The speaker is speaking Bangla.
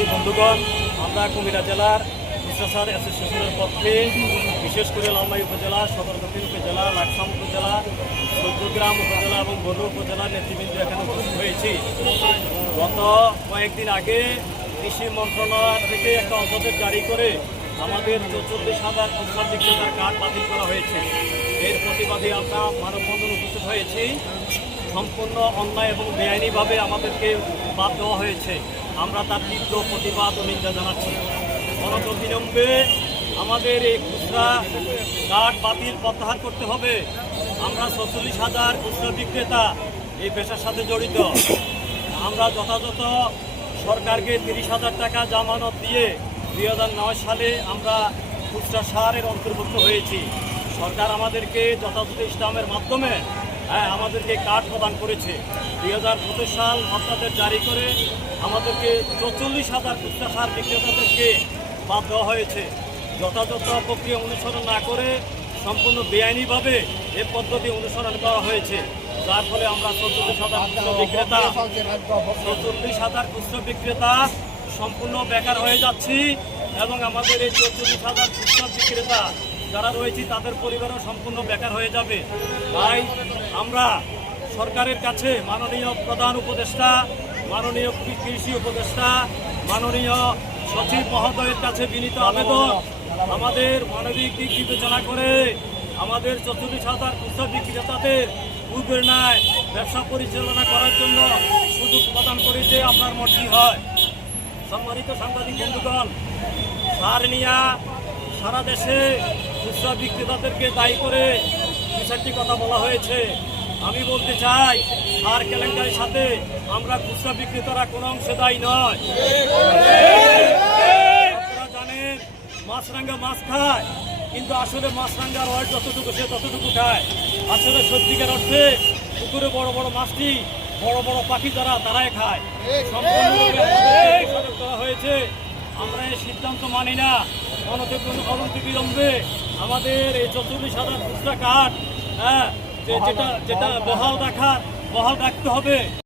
সাংবাদিক বন্ধুগণ, আমরা কুমিল্লা জেলার কৃষক অ্যাসোসিয়েশনের পক্ষে বিশেষ করে লালমাই উপজেলা, সদর দক্ষিণ উপজেলা, লাকসাম উপজেলা, চৌদ্দগ্রাম উপজেলা এবং বড় উপজেলার নেতৃবৃন্দ এখানে উপস্থিত হয়েছি। গত কয়েকদিন আগে কৃষি মন্ত্রণালয় থেকে একটা অধ্যাদেশ জারি করে আমাদের 44,000 খুচরা বিক্রেতার কার্ড বাতিল করা হয়েছে। এর প্রতিবাদে আমরা মানববন্ধন উপস্থিত হয়েছি। সম্পূর্ণ অন্যায় এবং বেআইনিভাবে আমাদেরকে বাদ দেওয়া হয়েছে। আমরা তার তীব্র প্রতিবাদ ও নিন্দা জানাচ্ছি। অনতিবিলম্বে আমাদের এই খুচরা কার্ড বাতিল প্রত্যাহার করতে হবে। আমরা 44,000 খুচরা বিক্রেতা এই পেশার সাথে জড়িত। আমরা যথাযথ সরকারকে 30,000 টাকা জামানত দিয়ে 2009 সালে আমরা খুচরা সারের অন্তর্ভুক্ত হয়েছি। সরকার আমাদেরকে যথাযথ ইসলামের মাধ্যমে আমাদেরকে কার্ড প্রদান করেছে। 2025 সাল অধ্যাদেশ জারি করে আমাদেরকে 44,000 খুচরা সার বিক্রেতাদেরকে বাদ দেওয়া হয়েছে। যথাযথ প্রক্রিয়া অনুসরণ না করে সম্পূর্ণ বেআইনিভাবে এ পদ্ধতি অনুসরণ করা হয়েছে, যার ফলে আমরা 44,000 খুচরা বিক্রেতা সম্পূর্ণ বেকার হয়ে যাচ্ছি এবং আমাদের এই 44,000 খুচরা বিক্রেতা যারা রয়েছে তাদের পরিবারও সম্পূর্ণ বেকার হয়ে যাবে। তাই আমরা সরকারের কাছে মাননীয় প্রধান উপদেষ্টা, মাননীয় কৃষি উপদেষ্টা, মাননীয় সচিব মহোদয়ের কাছে বিনীত আবেদন, আমাদের মানবিক দিক বিবেচনা করে আমাদের 44,000 খুচরা বিক্রেতাদের পূর্বের ন্যায় ব্যবসা পরিচালনা করার জন্য সুযোগ প্রদান করিতে আপনার মর্জি হয়। সম্মানিত সাংবাদিক বন্ধুগণ, সার নিয়া সারা দেশে খুচরা বিক্রেতাদেরকে দায়ী করে 2-4টি কথা বলা হয়েছে। আমি বলতে চাই, সার কেলেঙ্কারির সাথে আমরা খুচরা বিক্রেতারা কোনো অংশে দায়ী নয়। আপনারা জানেন মাছরাঙ্গা মাছ খায়, কিন্তু আসলে মাছরাঙ্গার ওয়েট যতটুকু সে ততটুকু খায়। আসলে সত্যিকার অর্থে পুকুরে বড় বড় মাছটি বড় বড় পাখি যারা তারাই খায়। সম্পূর্ণ করা হয়েছে। আমরা এই সিদ্ধান্ত মানি না। অনতিবিলম্বে আমাদের এই 44,000 খুচরা কার্ড যেটা বহাল রাখতে হবে।